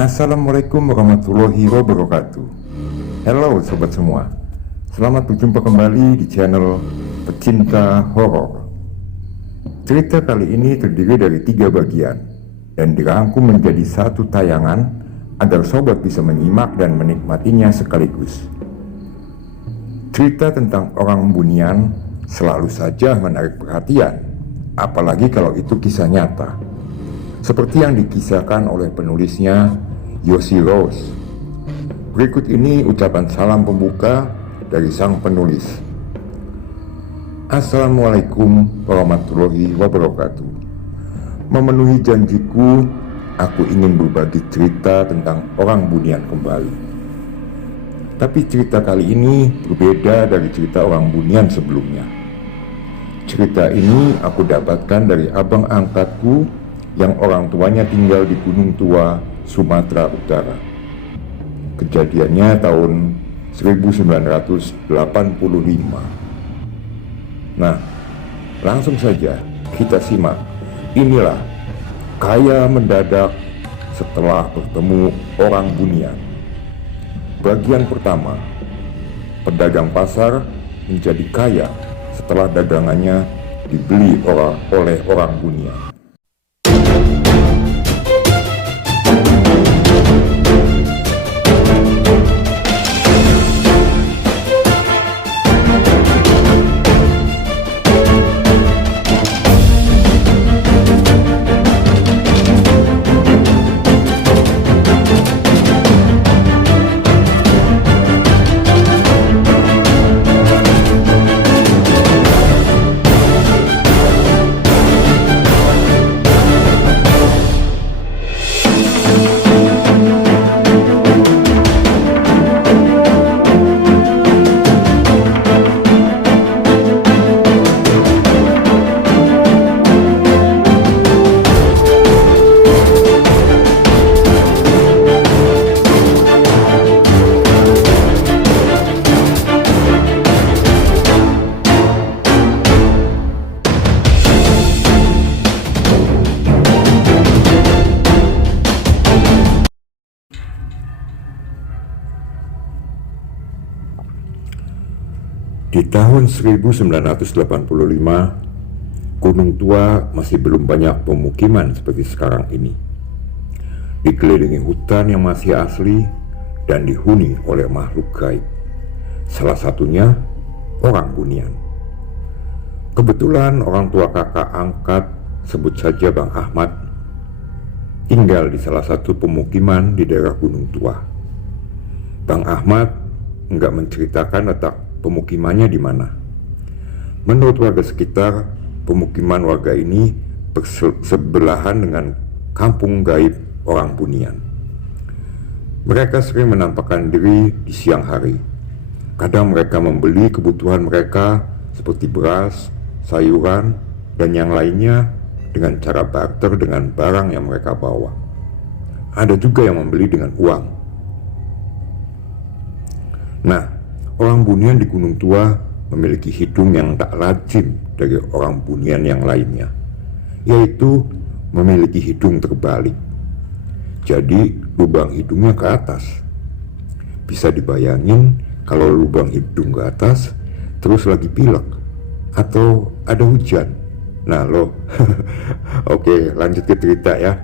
Assalamualaikum warahmatullahi wabarakatuh. Halo sobat semua, selamat berjumpa kembali di channel Pecinta Horor. Cerita kali ini terdiri dari 3 bagian dan dirangkum menjadi satu tayangan agar sobat bisa menyimak dan menikmatinya sekaligus. Cerita tentang orang Bunian selalu saja menarik perhatian, apalagi kalau itu kisah nyata, seperti yang dikisahkan oleh penulisnya Yosi Rose. Berikut ini ucapan salam pembuka dari sang penulis. Assalamualaikum warahmatullahi wabarakatuh. Memenuhi janjiku, aku ingin berbagi cerita tentang orang Bunian kembali. Tapi cerita kali ini berbeda dari cerita orang Bunian sebelumnya. Cerita ini aku dapatkan dari abang angkatku yang orang tuanya tinggal di Gunung Tua, Sumatera Utara. Kejadiannya tahun 1985. Nah, langsung saja kita simak. Inilah kaya mendadak setelah bertemu orang Bunian. Bagian pertama, pedagang pasar menjadi kaya setelah dagangannya dibeli oleh orang Bunian. Di tahun 1985, Gunung Tua masih belum banyak pemukiman seperti sekarang ini. Dikelilingi hutan yang masih asli dan dihuni oleh makhluk gaib. Salah satunya orang Bunian. Kebetulan orang tua kakak angkat, sebut saja Bang Ahmad, tinggal di salah satu pemukiman di daerah Gunung Tua. Bang Ahmad enggak menceritakan letak pemukimannya di mana. Menurut warga sekitar, pemukiman warga ini bersebelahan dengan kampung gaib orang Bunian. Mereka sering menampakkan diri di siang hari. Kadang mereka membeli kebutuhan mereka seperti beras, sayuran, dan yang lainnya dengan cara barter dengan barang yang mereka bawa. Ada juga yang membeli dengan uang. Nah, orang Bunian di Gunung Tua memiliki hidung yang tak lazim dari orang Bunian yang lainnya, yaitu memiliki hidung terbalik. Jadi lubang hidungnya ke atas. Bisa dibayangin kalau lubang hidung ke atas terus lagi pilek atau ada hujan. Nah loh, oke, lanjut ke cerita ya.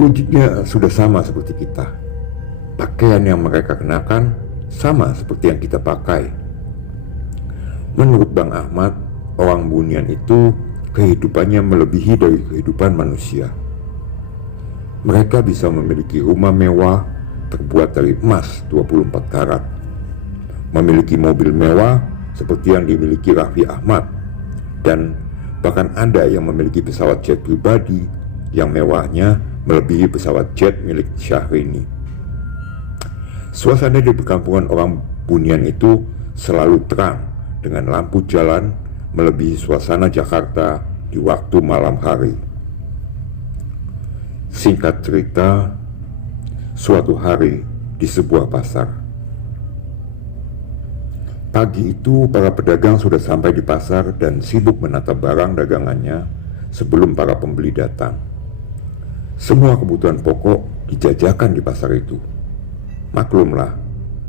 Wujudnya sudah sama seperti kita. Pakaian yang mereka kenakan sama seperti yang kita pakai. Menurut Bang Ahmad, orang Bunian itu kehidupannya melebihi dari kehidupan manusia. Mereka bisa memiliki rumah mewah terbuat dari emas 24 karat, memiliki mobil mewah seperti yang dimiliki Raffi Ahmad, dan bahkan ada yang memiliki pesawat jet pribadi yang mewahnya melebihi pesawat jet milik Syahrini. Suasana di perkampungan orang Bunian itu selalu terang dengan lampu jalan melebihi suasana Jakarta di waktu malam hari. Singkat cerita, suatu hari di sebuah pasar. Pagi itu para pedagang sudah sampai di pasar dan sibuk menata barang dagangannya sebelum para pembeli datang. Semua kebutuhan pokok dijajakan di pasar itu. Maklumlah,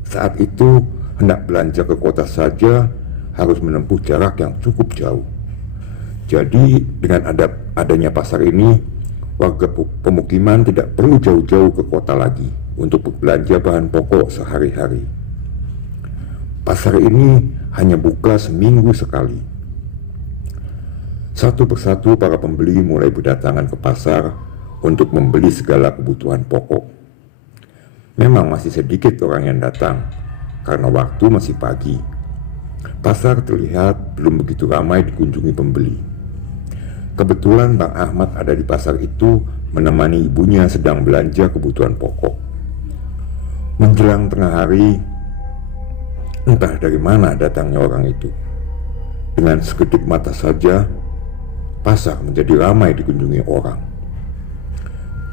saat itu hendak belanja ke kota saja harus menempuh jarak yang cukup jauh. Jadi dengan adanya pasar ini, warga pemukiman tidak perlu jauh-jauh ke kota lagi untuk berbelanja bahan pokok sehari-hari. Pasar ini hanya buka seminggu sekali. Satu persatu para pembeli mulai berdatangan ke pasar untuk membeli segala kebutuhan pokok. Memang masih sedikit orang yang datang karena waktu masih pagi. Pasar terlihat belum begitu ramai dikunjungi pembeli. Kebetulan Bang Ahmad ada di pasar itu menemani ibunya sedang belanja kebutuhan pokok. Menjelang tengah hari, entah dari mana datangnya orang itu. Dengan sekedip mata saja, pasar menjadi ramai dikunjungi orang.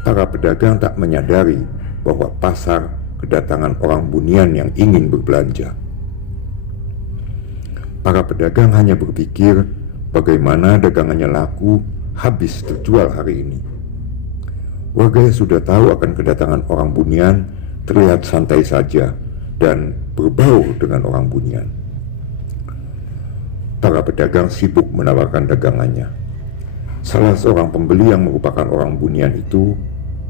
Para pedagang tak menyadari bahwa pasar kedatangan orang bunian yang ingin berbelanja. Para pedagang hanya berpikir bagaimana dagangannya laku habis terjual hari ini. Warga yang sudah tahu akan kedatangan orang bunian terlihat santai saja dan berbaur dengan orang bunian. Para pedagang sibuk menawarkan dagangannya. Salah seorang pembeli yang merupakan orang bunian itu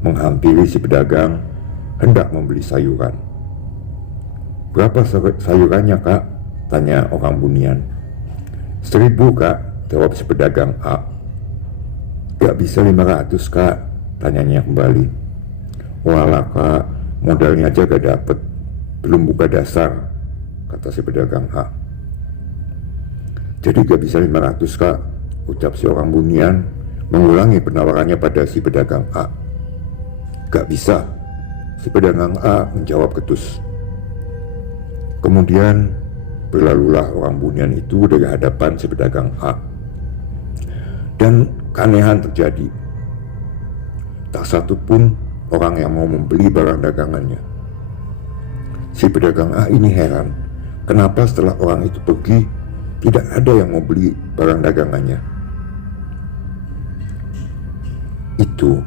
menghampiri si pedagang hendak membeli sayuran. "Berapa sayurannya, Kak?" tanya orang bunian. "1.000, Kak," jawab si pedagang A. "Gak bisa 500, Kak," tanyanya kembali. "Walah, Kak, modalnya aja gak dapet, belum buka dasar," kata si pedagang A. "Jadi gak bisa 500, Kak," ucap si orang bunian mengulangi penawarannya pada si pedagang A. "Gak bisa," si pedagang A menjawab ketus. Kemudian berlalulah orang bunian itu dari hadapan si pedagang A. Dan keanehan terjadi. Tak satu pun orang yang mau membeli barang dagangannya. Si pedagang A ini heran, kenapa setelah orang itu pergi, tidak ada yang mau beli barang dagangannya. Itu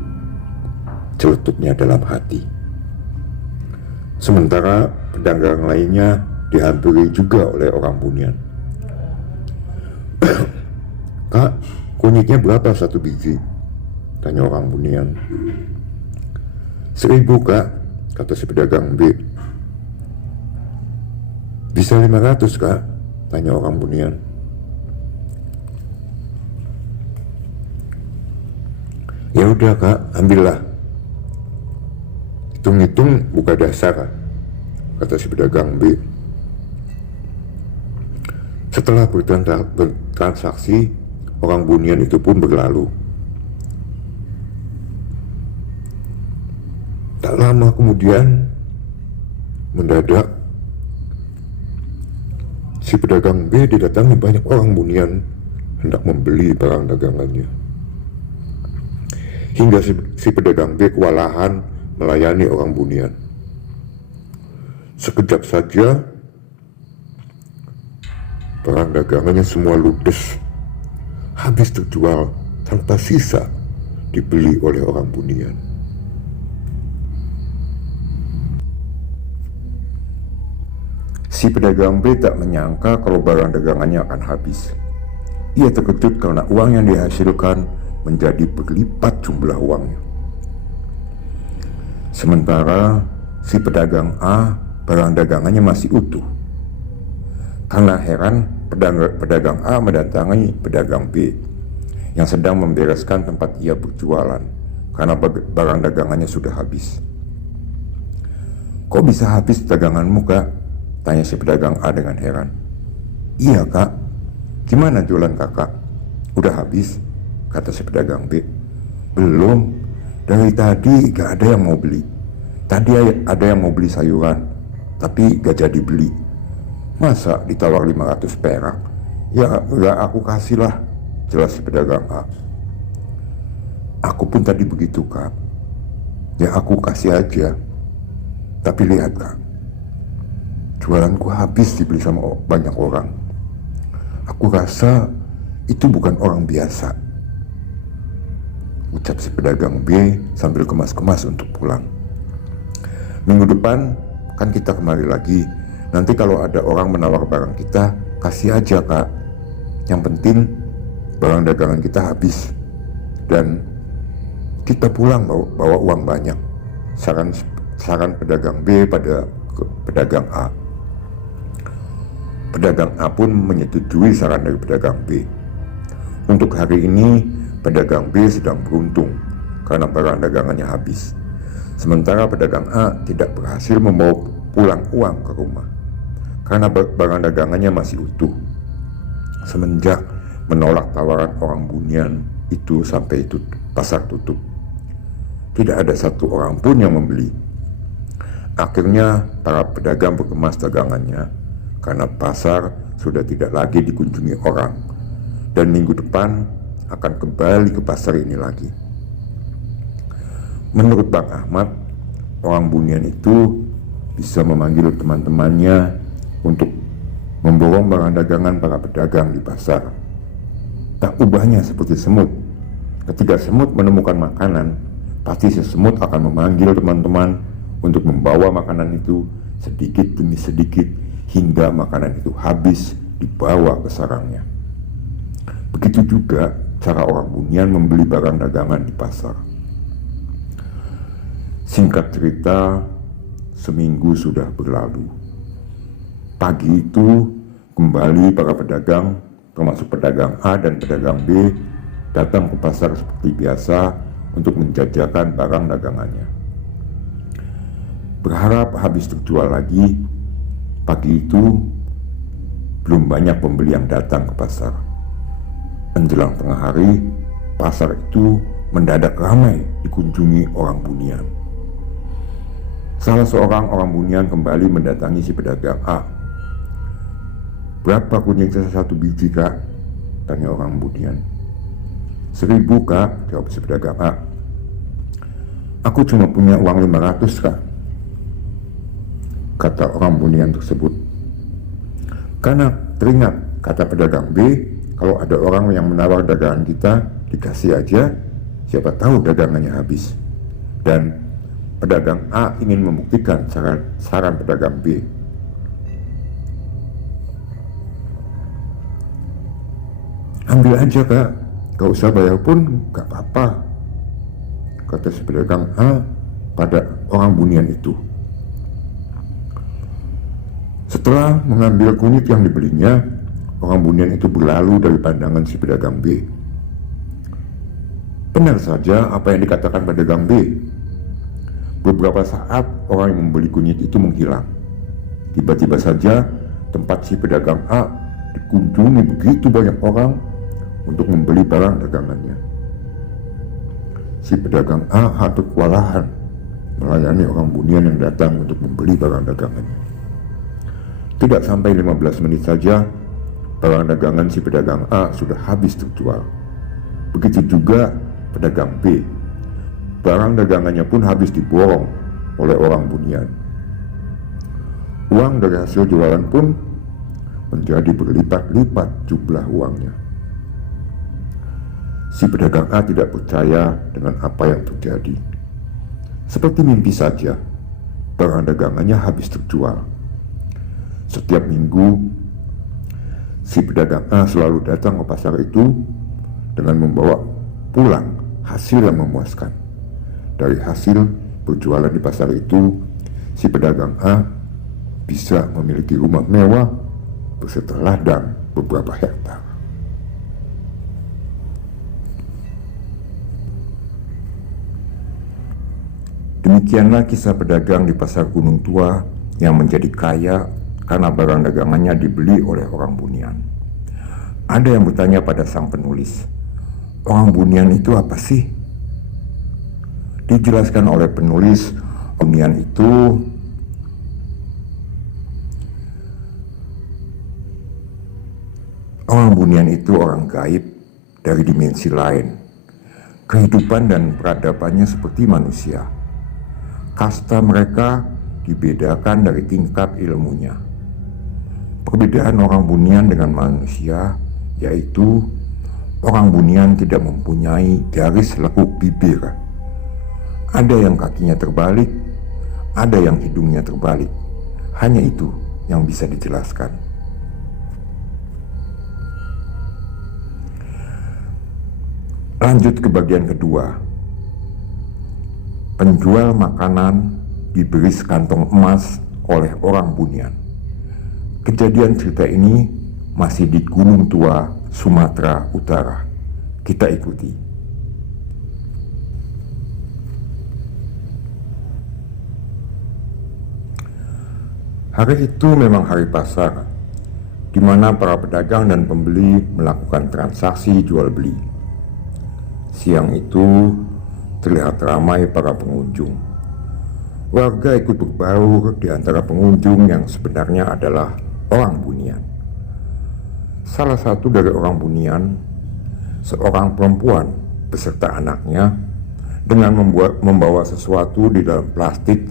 celetuknya dalam hati. Sementara pedagang lainnya dihampiri juga oleh orang bunian. "Kak, kunyitnya berapa satu biji?" tanya orang bunian. 1.000, Kak," kata si pedagang B. "Bisa 500, Kak?" tanya orang bunian. "Ya udah, Kak, ambillah. Hitung-hitung buka dasar," kata si pedagang B. Setelah bertransaksi, orang bunian itu pun berlalu. Tak lama kemudian, mendadak si pedagang B didatangi banyak orang bunian hendak membeli barang dagangannya. Hingga si pedagang B kewalahan melayani orang bunian. Sekejap saja barang dagangannya semua ludes, habis terjual tanpa sisa dibeli oleh orang bunian. Si pedagang B tak menyangka kalau barang dagangannya akan habis. Ia terkejut karena uang yang dihasilkan menjadi berlipat jumlah uangnya. Sementara si pedagang A barang dagangannya masih utuh. Karena heran, pedagang A mendatangi pedagang B yang sedang membereskan tempat ia berjualan karena barang dagangannya sudah habis. "Kok bisa habis daganganmu, Kak?" tanya si pedagang A dengan heran. "Iya, Kak. Gimana jualan Kakak? Udah habis?" kata si pedagang B. "Belum. Dari tadi gak ada yang mau beli. Tadi ada yang mau beli sayuran, tapi gak jadi beli. Masa ditawar 500 perak? Ya gak aku kasih lah," jelas si pedagang A. "Aku pun tadi begitu, Kak. Ya aku kasih aja. Tapi lihat, Kak, jualanku habis dibeli sama banyak orang. Aku rasa itu bukan orang biasa," ucap si pedagang B sambil kemas-kemas untuk pulang. Minggu depan kan kita kembali lagi. Nanti kalau ada orang menawar barang kita, kasih aja kak. Yang penting barang dagangan kita habis dan kita pulang bawa uang banyak. Saran pedagang B pada pedagang A. Pedagang A pun menyetujui saran dari pedagang B. Untuk hari ini pedagang B sedang beruntung karena barang dagangannya habis. Sementara pedagang A tidak berhasil membawa pulang uang ke rumah karena barang dagangannya masih utuh. Semenjak menolak tawaran orang Bunian itu sampai pasar tutup, tidak ada satu orang pun yang membeli. Akhirnya para pedagang berkemas dagangannya karena pasar sudah tidak lagi dikunjungi orang, dan minggu depan akan kembali ke pasar ini lagi. Menurut Bang Ahmad, orang Bunian itu bisa memanggil teman-temannya untuk memborong barang dagangan para pedagang di pasar. Tak ubahnya seperti semut. Ketika semut menemukan makanan, pasti si semut akan memanggil teman-teman untuk membawa makanan itu sedikit demi sedikit hingga makanan itu habis dibawa ke sarangnya. Begitu juga cara orang Bunian membeli barang dagangan di pasar. Singkat cerita, seminggu sudah berlalu. Pagi itu kembali para pedagang, termasuk pedagang A dan pedagang B, datang ke pasar seperti biasa untuk menjajakan barang dagangannya. Berharap habis terjual lagi, pagi itu belum banyak pembeli yang datang ke pasar. Menjelang tengah hari, pasar itu mendadak ramai dikunjungi orang Bunian. Salah seorang orang Bunian kembali mendatangi si pedagang A. "Berapa kunyit satu biji kak?" tanya orang Bunian. "1.000 kak," jawab si pedagang A. "Aku cuma punya uang 500 kak," kata orang Bunian tersebut. Karena teringat kata pedagang B, kalau ada orang yang menawar dagangan kita, dikasih aja, siapa tahu dagangannya habis. Dan pedagang A ingin membuktikan saran pedagang B. "Ambil aja kak, gak usah bayar pun gak apa-apa," kata si pedagang A pada orang Bunian itu. Setelah mengambil kunyit yang dibelinya, orang Bunian itu berlalu dari pandangan si pedagang B. Benar saja apa yang dikatakan pedagang B. Beberapa saat orang yang membeli kunyit itu menghilang. Tiba-tiba saja tempat si pedagang A dikunjungi begitu banyak orang untuk membeli barang dagangannya. Si pedagang A hampir kewalahan melayani orang Bunian yang datang untuk membeli barang dagangannya. Tidak sampai 15 menit saja, barang dagangan si pedagang A sudah habis terjual. Begitu juga pedagang B. Barang dagangannya pun habis diborong oleh orang Bunian. Uang dari hasil jualan pun menjadi berlipat-lipat jumlah uangnya. Si pedagang A tidak percaya dengan apa yang terjadi. Seperti mimpi saja, barang dagangannya habis terjual. Setiap minggu, si pedagang A selalu datang ke pasar itu dengan membawa pulang hasil yang memuaskan. Dari hasil berjualan di pasar itu, si pedagang A bisa memiliki rumah mewah beserta ladang beberapa hektar. Demikianlah kisah pedagang di pasar Gunung Tua yang menjadi kaya karena barang dagangannya dibeli oleh orang Bunian. Ada yang bertanya pada sang penulis, orang Bunian itu apa sih? Dijelaskan oleh penulis, Bunian itu orang gaib dari dimensi lain. Kehidupan dan peradabannya seperti manusia. Kasta mereka dibedakan dari tingkat ilmunya. Perbedaan orang Bunian dengan manusia yaitu orang Bunian tidak mempunyai garis lekuk bibir. Ada yang kakinya terbalik, ada yang hidungnya terbalik. Hanya itu yang bisa dijelaskan. Lanjut ke bagian kedua. Penjual makanan diberi sekantong emas oleh orang Bunian. Kejadian cerita ini masih di Gunung Tua, Sumatera Utara. Kita ikuti. Hari itu memang hari pasar, di mana para pedagang dan pembeli melakukan transaksi jual beli. Siang itu terlihat ramai para pengunjung. Warga ikut berbaur di antara pengunjung yang sebenarnya adalah orang Bunian. Salah satu dari orang Bunian, seorang perempuan beserta anaknya, dengan membawa sesuatu di dalam plastik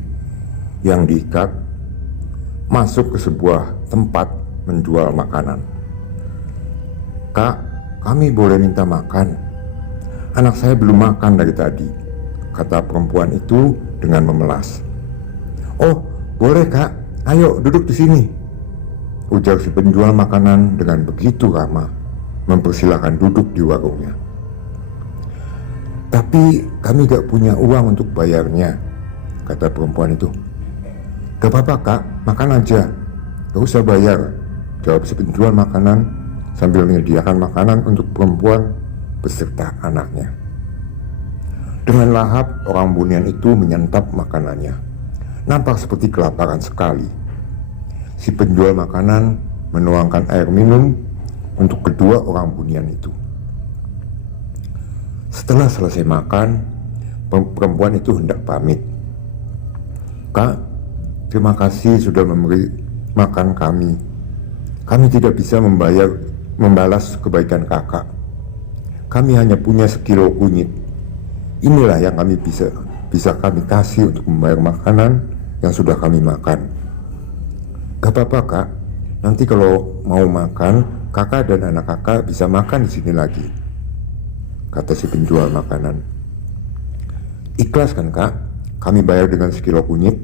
yang diikat, masuk ke sebuah tempat menjual makanan. "Kak, kami boleh minta makan? Anak saya belum makan dari tadi," kata perempuan itu dengan memelas. "Oh, boleh Kak, ayo duduk di sini," ujar si penjual makanan dengan begitu ramah, mempersilahkan duduk di warungnya. "Tapi kami gak punya uang untuk bayarnya," kata perempuan itu. "Gak apa-apa Kak, makan aja, gak usah bayar," jawab si penjual makanan sambil menyediakan makanan untuk perempuan beserta anaknya. Dengan lahap, orang Bunian itu menyantap makanannya. Nampak seperti kelaparan sekali. Si penjual makanan menuangkan air minum untuk kedua orang Bunian itu. Setelah selesai makan, perempuan itu hendak pamit. "Kak, terima kasih sudah memberi makan kami. Kami tidak bisa membalas kebaikan kakak. Kami hanya punya sekilo kunyit. Inilah yang kami bisa kami kasih untuk membayar makanan yang sudah kami makan." "Gak apa-apa Kak, nanti kalau mau makan, kakak dan anak kakak bisa makan di sini lagi," kata si penjual makanan. "Ikhlas kan Kak, kami bayar dengan sekilo kunyit?"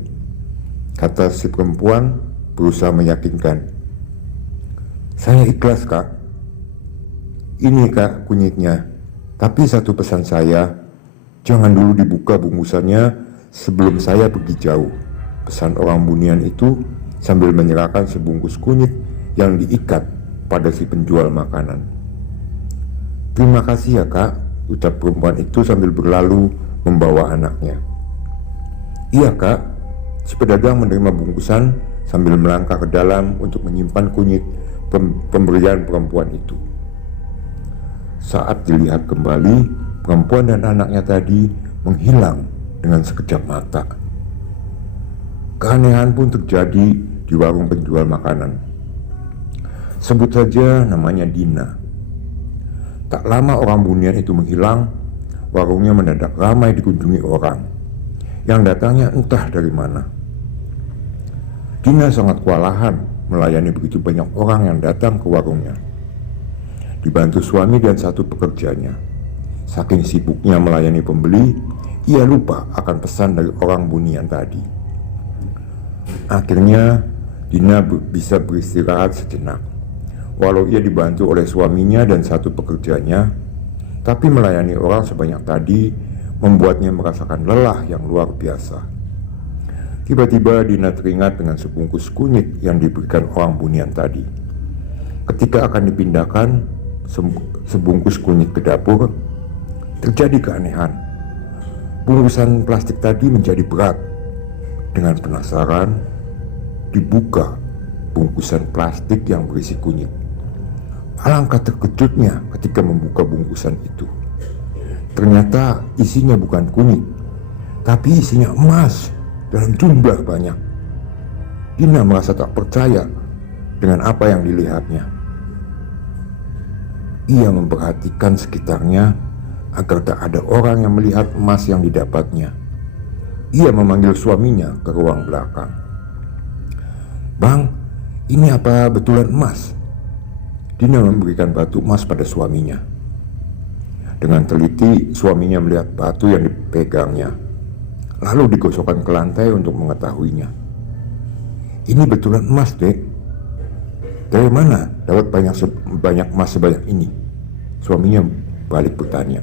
kata si perempuan berusaha meyakinkan. "Saya ikhlas Kak. Ini Kak kunyitnya. Tapi satu pesan saya, jangan dulu dibuka bungkusannya sebelum saya pergi jauh," pesan orang Bunian itu sambil menyerahkan sebungkus kunyit yang diikat pada si penjual makanan. "Terima kasih ya Kak," ucap perempuan itu sambil berlalu membawa anaknya. "Iya Kak," si pedagang menerima bungkusan sambil melangkah ke dalam untuk menyimpan kunyit pemberian perempuan itu. Saat dilihat kembali, perempuan dan anaknya tadi menghilang dengan sekejap mata. Keanehan pun terjadi di warung penjual makanan. Sebut saja namanya Dina. Tak lama orang Bunian itu menghilang, warungnya mendadak ramai dikunjungi orang yang datangnya entah dari mana. Dina sangat kewalahan melayani begitu banyak orang yang datang ke warungnya. Dibantu suami dan satu pekerjanya. Saking sibuknya melayani pembeli, ia lupa akan pesan dari orang Bunian tadi. Akhirnya Dina bisa beristirahat sejenak. Walau ia dibantu oleh suaminya dan satu pekerjanya, tapi melayani orang sebanyak tadi membuatnya merasakan lelah yang luar biasa. Tiba-tiba Dina teringat dengan sebungkus kunyit yang diberikan orang Bunian tadi. Ketika akan dipindahkan sebungkus kunyit ke dapur, terjadi keanehan. Bungkusan plastik tadi menjadi berat. Dengan penasaran, dibuka bungkusan plastik yang berisi kunyit. Alangkah terkejutnya ketika membuka bungkusan itu. Ternyata isinya bukan kunyit, tapi isinya emas dalam jumlah banyak. Dina merasa tak percaya dengan apa yang dilihatnya. Ia memperhatikan sekitarnya agar tak ada orang yang melihat emas yang didapatnya. Ia memanggil suaminya ke ruang belakang. "Bang, ini apa betulan emas?" Dina memberikan batu emas pada suaminya. Dengan teliti suaminya melihat batu yang dipegangnya. lalu digosokkan ke lantai untuk mengetahuinya. "Ini betulan emas, Dek." "Dari mana dapat banyak emas sebanyak ini?" Suaminya balik bertanya.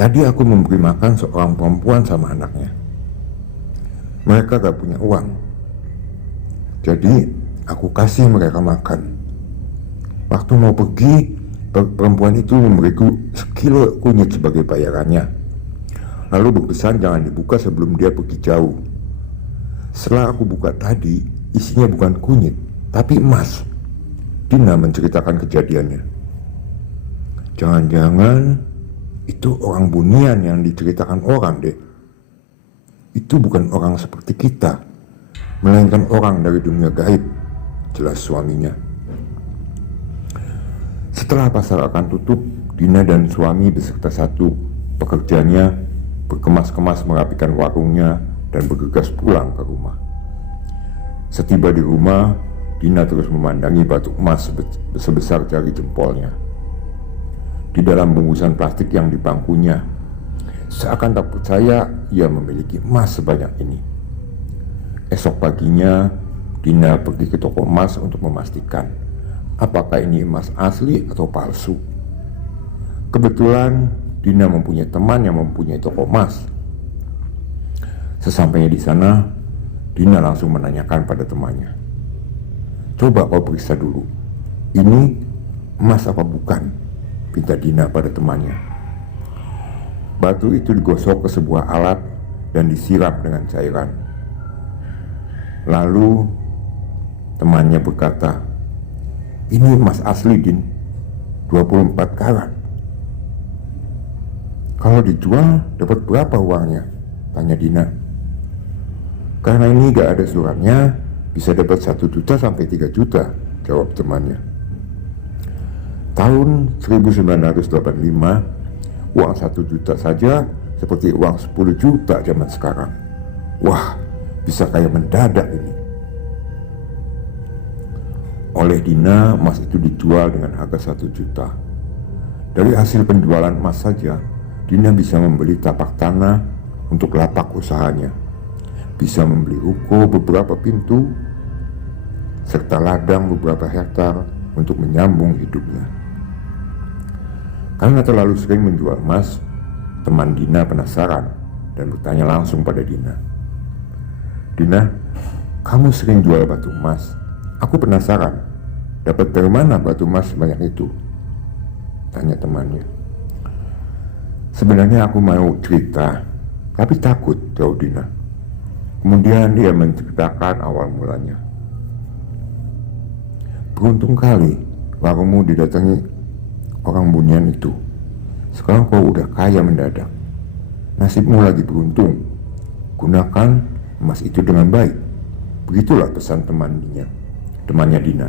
"Tadi aku memberi makan seorang perempuan sama anaknya. Mereka gak punya uang, jadi aku kasih mereka makan. Waktu mau pergi, perempuan itu memberiku sekilo kunyit sebagai bayarannya, lalu berpesan jangan dibuka sebelum dia pergi jauh. Setelah aku buka tadi, isinya bukan kunyit, tapi emas." Dina menceritakan kejadiannya. "Jangan-jangan itu orang bunian yang diceritakan orang, Dek. Itu bukan orang seperti kita, melainkan orang dari dunia gaib," jelas suaminya. Setelah pasar akan tutup, Dina dan suami beserta satu pekerjanya berkemas-kemas merapikan warungnya dan bergegas pulang ke rumah. Setiba di rumah, Dina terus memandangi batu emas sebesar jari jempolnya di dalam bungkusan plastik yang di bangkunya. Seakan tak percaya ia memiliki emas sebanyak ini. Esok paginya, Dina pergi ke toko emas untuk memastikan apakah ini emas asli atau palsu. Kebetulan Dina mempunyai teman yang mempunyai toko emas. Sesampainya di sana, Dina langsung menanyakan pada temannya, "Coba kau periksa dulu, ini emas apa bukan?" pinta Dina pada temannya. Batu itu digosok ke sebuah alat dan disiram dengan cairan. Lalu temannya berkata, "Ini emas asli, Din, 24 karat. Kalau dijual dapat berapa uangnya?" tanya Dina. "Karena ini gak ada suratnya, bisa dapat 1 juta sampai 3 juta, jawab temannya. Tahun 1985, uang 1 juta saja seperti uang 10 juta zaman sekarang. Wah, bisa kaya mendadak ini." Oleh Dina, emas itu dijual dengan harga 1 juta. Dari hasil penjualan emas saja, Dina bisa membeli tapak tanah untuk lapak usahanya, bisa membeli ruko beberapa pintu, serta ladang beberapa hektar untuk menyambung hidupnya. Karena terlalu sering menjual emas, teman Dina penasaran dan bertanya langsung pada Dina, "Dina, kamu sering jual batu emas. Aku penasaran, dapat dari mana batu emas sebanyak itu?" tanya temannya. "Sebenarnya aku mau cerita, tapi takut," jawab Dina. Kemudian dia menceritakan awal mulanya. "Beruntung kali warungmu didatangi orang bunian itu. Sekarang kau udah kaya mendadak. Nasibmu lagi beruntung. Gunakan emas itu dengan baik." Begitulah pesan temannya Dina.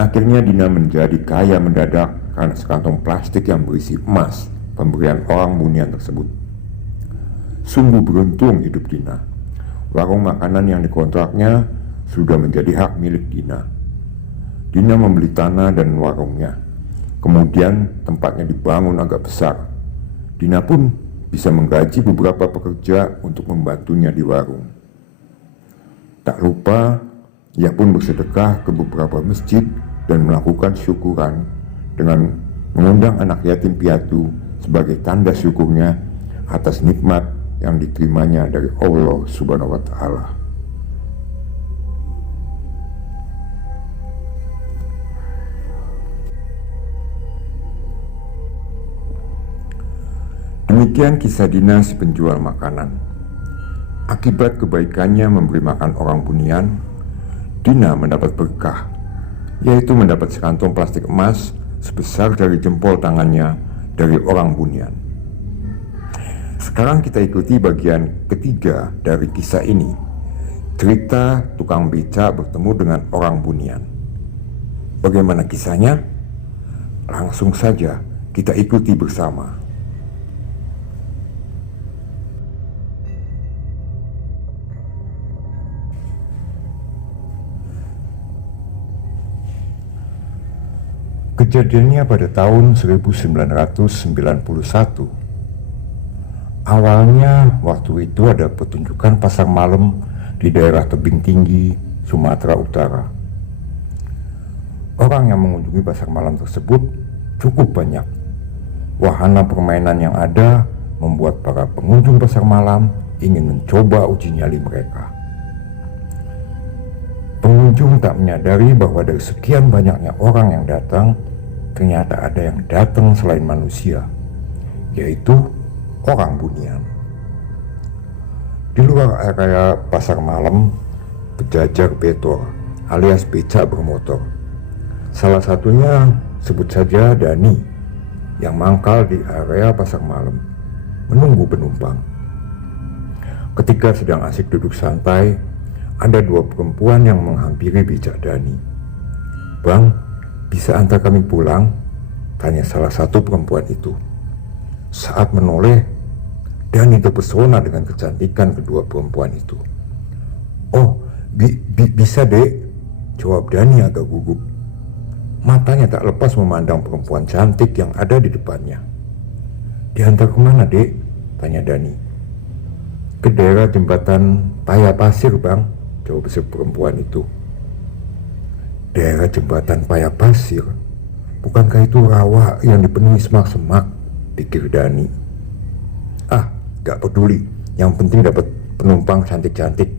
Akhirnya Dina menjadi kaya mendadak karena sekantong plastik yang berisi emas pemberian orang bunian tersebut. Sungguh beruntung hidup Dina. Warung makanan yang dikontraknya sudah menjadi hak milik Dina. Dina membeli tanah dan warungnya. Kemudian tempatnya dibangun agak besar. Dina pun bisa menggaji beberapa pekerja untuk membantunya di warung. Tak lupa, ia pun bersedekah ke beberapa masjid dan melakukan syukuran dengan mengundang anak yatim piatu sebagai tanda syukurnya atas nikmat yang diterimanya dari Allah Subhanahu wa Ta'ala. Demikian kisah Dina si penjual makanan. Akibat kebaikannya memberi makan orang bunian, Dina mendapat berkah, yaitu mendapat sekantong plastik emas sebesar dari jempol tangannya dari orang bunian. Sekarang kita ikuti bagian ketiga dari kisah ini. Cerita tukang beca bertemu dengan orang bunian. Bagaimana kisahnya? Langsung saja kita ikuti bersama. Kejadiannya pada tahun 1991. Awalnya waktu itu ada pertunjukan pasar malam di daerah tebing tinggi Sumatera Utara. Orang yang mengunjungi pasar malam tersebut cukup banyak. Wahana permainan yang ada membuat para pengunjung pasar malam ingin mencoba uji nyali mereka. Pengunjung tak menyadari bahwa dari sekian banyaknya orang yang datang, ternyata ada yang datang selain manusia, yaitu orang bunian. Di luar area pasar malam berjajar betor alias becak bermotor. Salah satunya sebut saja Dani yang mangkal di area pasar malam menunggu penumpang. Ketika sedang asik duduk santai, ada dua perempuan yang menghampiri becak Dani. "Bang, bisa antar kami pulang?" tanya salah satu perempuan itu. Saat menoleh, Dani terpesona dengan kecantikan kedua perempuan itu. "Oh, bisa dek," jawab Dani agak gugup. Matanya tak lepas memandang perempuan cantik yang ada di depannya. "Diantar kemana dek?" tanya Dani. "Ke daerah jembatan Paya Pasir bang," jawab si perempuan itu. "Daerah jembatan Paya Pasir? Bukankah itu rawa yang dipenuhi semak-semak?" pikir Dani. "Ah, gak peduli, yang penting dapat penumpang cantik-cantik,"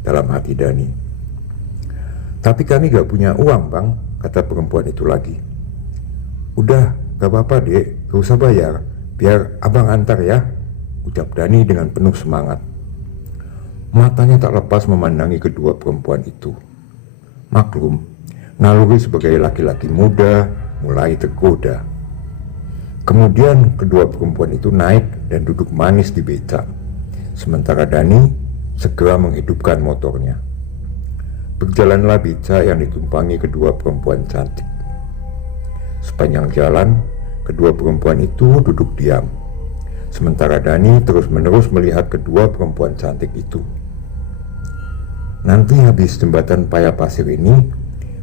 dalam hati Dani. "Tapi kami gak punya uang bang," kata perempuan itu lagi. "Udah, gak apa-apa dek, gak usah bayar, biar abang antar ya," ucap Dani dengan penuh semangat. Matanya tak lepas memandangi kedua perempuan itu. Maklum, naluri sebagai laki-laki muda mulai tergoda. Kemudian kedua perempuan itu naik dan duduk manis di becak, sementara Dani segera menghidupkan motornya. Berjalanlah becak yang ditumpangi kedua perempuan cantik. Sepanjang jalan, kedua perempuan itu duduk diam, sementara Dani terus-menerus melihat kedua perempuan cantik itu. "Nanti habis jembatan Paya Pasir ini,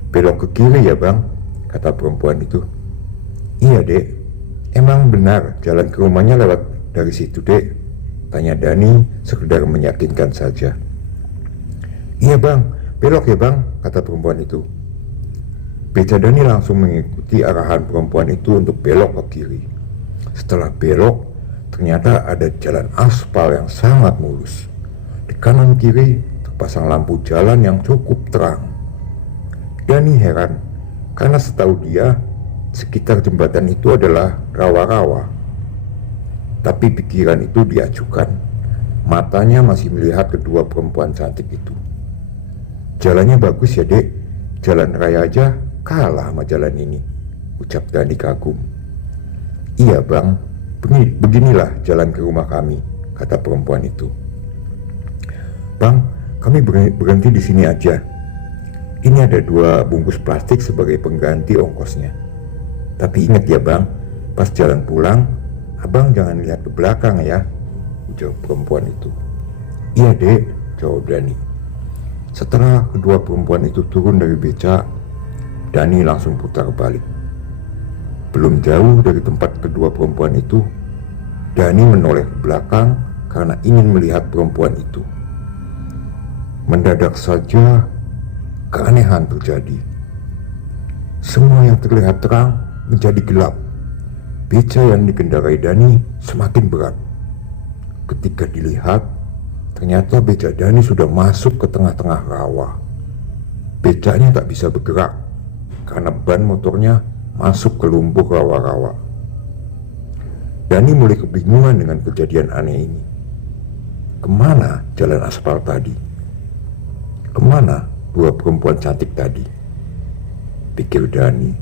belok ke kiri ya bang," kata perempuan itu. "Iya dek, emang benar jalan ke rumahnya lewat dari situ dek?" tanya Dani sekedar meyakinkan saja. "Iya bang, belok ya bang," kata perempuan itu. Becak Dani langsung mengikuti arahan perempuan itu untuk belok ke kiri. Setelah belok, ternyata ada jalan aspal yang sangat mulus. Di kanan kiri terpasang lampu jalan yang cukup terang. Dani heran, karena setahu dia sekitar jembatan itu adalah rawa-rawa. Tapi pikiran itu diajukan. Matanya masih melihat kedua perempuan cantik itu. "Jalannya bagus ya dek, jalan raya aja kalah sama jalan ini," ucap Dani kagum. "Iya bang, beginilah jalan ke rumah kami," kata perempuan itu. "Bang, kami berhenti di sini aja. Ini ada 2 bungkus plastik sebagai pengganti ongkosnya. Tapi ingat ya bang, pas jalan pulang, abang jangan lihat ke belakang ya," ujar perempuan itu. "Iya dek," jawab Dani. Setelah kedua perempuan itu turun dari becak, Dani langsung putar balik. Belum jauh dari tempat kedua perempuan itu, Dani menoleh ke belakang karena ingin melihat perempuan itu. Mendadak saja keanehan terjadi. Semua yang terlihat terang menjadi gelap. Becak yang dikendarai Dani semakin berat. Ketika dilihat, ternyata becak Dani sudah masuk ke tengah-tengah rawa. Becaknya tak bisa bergerak karena ban motornya masuk ke lumpur rawa-rawa. Dani mulai kebingungan dengan kejadian aneh ini. Kemana jalan aspal tadi? Kemana 2 perempuan cantik tadi? Pikir Dani.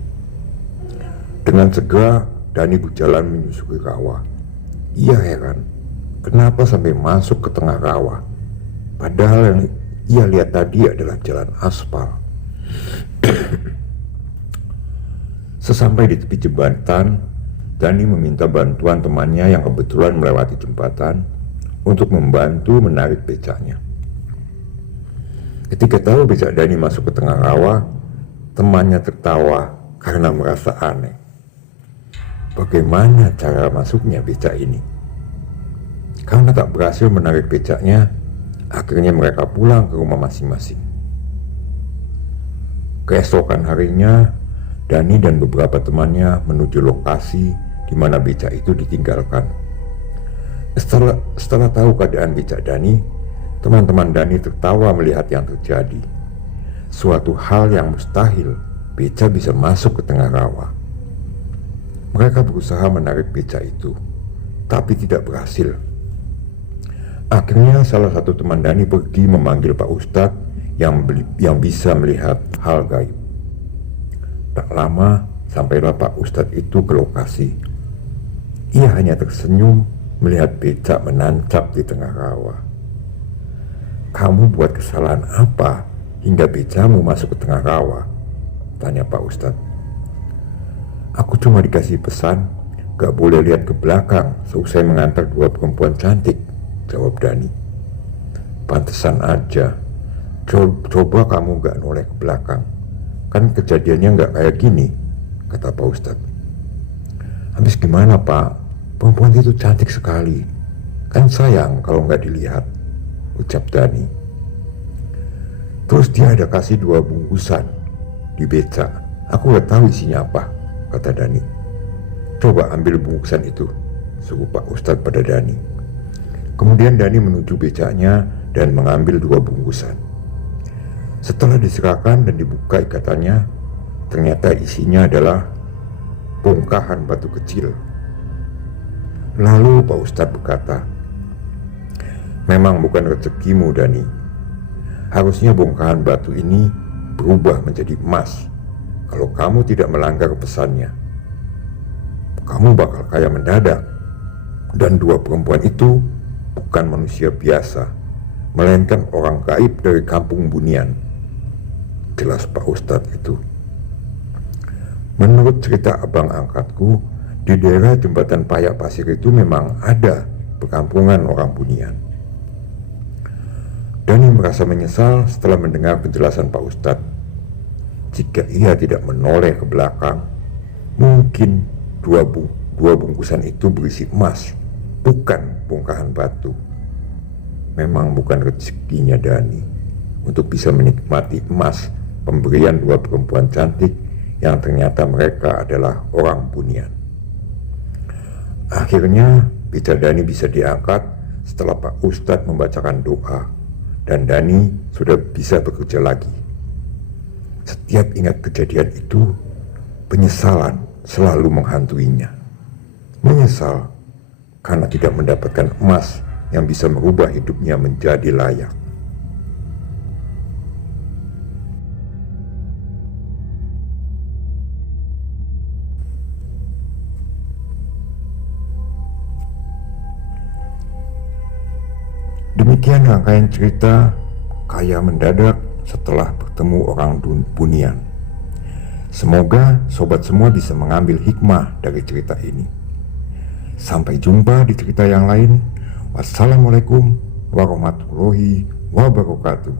Dengan segera Dani berjalan menyusuri rawa. Ia heran, kenapa sampai masuk ke tengah rawa, padahal yang ia lihat tadi adalah jalan aspal. Sesampai di tepi jembatan, Dani meminta bantuan temannya yang kebetulan melewati jembatan untuk membantu menarik becaknya. Ketika tahu becak Dani masuk ke tengah rawa, temannya tertawa karena merasa aneh. Bagaimana cara masuknya becak ini? Karena tak berhasil menarik becaknya, akhirnya mereka pulang ke rumah masing-masing. Keesokan harinya, Dani dan beberapa temannya menuju lokasi di mana becak itu ditinggalkan. Setelah tahu keadaan becak Dani, teman-teman Dani tertawa melihat yang terjadi. Suatu hal yang mustahil, becak bisa masuk ke tengah rawa. Mereka berusaha menarik becak itu, tapi tidak berhasil. Akhirnya salah satu teman Dani pergi memanggil Pak Ustadz yang bisa melihat hal gaib. Tak lama sampailah Pak Ustadz itu ke lokasi. Ia hanya tersenyum melihat becak menancap di tengah rawa. "Kamu buat kesalahan apa hingga becakmu masuk ke tengah rawa?" tanya Pak Ustadz. "Aku cuma dikasih pesan gak boleh lihat ke belakang seusai mengantar 2 perempuan cantik," jawab Dani. "Pantesan aja, coba kamu gak noleh ke belakang, kan kejadiannya gak kayak gini," kata Pak Ustadz. "Habis gimana Pak? Perempuan itu cantik sekali, kan sayang kalau gak dilihat," ucap Dani. "Terus dia ada kasih 2 bungkusan di becak, aku gak tahu isinya apa," kata Dani. "Coba ambil bungkusan itu," suruh Pak Ustadz pada Dani. Kemudian Dani menuju becaknya dan mengambil 2 bungkusan. Setelah diserahkan dan dibuka ikatannya, ternyata isinya adalah bongkahan batu kecil. Lalu Pak Ustadz berkata, "Memang bukan rezekimu Dani. Harusnya bongkahan batu ini berubah menjadi emas kalau kamu tidak melanggar pesannya. Kamu bakal kaya mendadak. Dan 2 perempuan itu bukan manusia biasa, melainkan orang gaib dari kampung Bunian," jelas Pak Ustadz itu. "Menurut cerita abang angkatku, di daerah jembatan Payak Pasir itu memang ada perkampungan orang Bunian." Dani merasa menyesal setelah mendengar penjelasan Pak Ustadz. Jika ia tidak menoleh ke belakang, mungkin dua bungkusan itu berisi emas, bukan bongkahan batu. Memang bukan rezekinya Dani untuk bisa menikmati emas pemberian 2 perempuan cantik yang ternyata mereka adalah orang Bunian. Akhirnya becak Dani bisa diangkat setelah Pak Ustadz membacakan doa, dan Dani sudah bisa bekerja lagi. Setiap ingat kejadian itu, penyesalan selalu menghantuinya. Menyesal karena tidak mendapatkan emas yang bisa merubah hidupnya menjadi layak. Demikian rangkaian cerita kaya mendadak setelah bertemu orang Bunian. Semoga sobat semua bisa mengambil hikmah dari cerita ini. Sampai jumpa di cerita yang lain. Wassalamualaikum warahmatullahi wabarakatuh.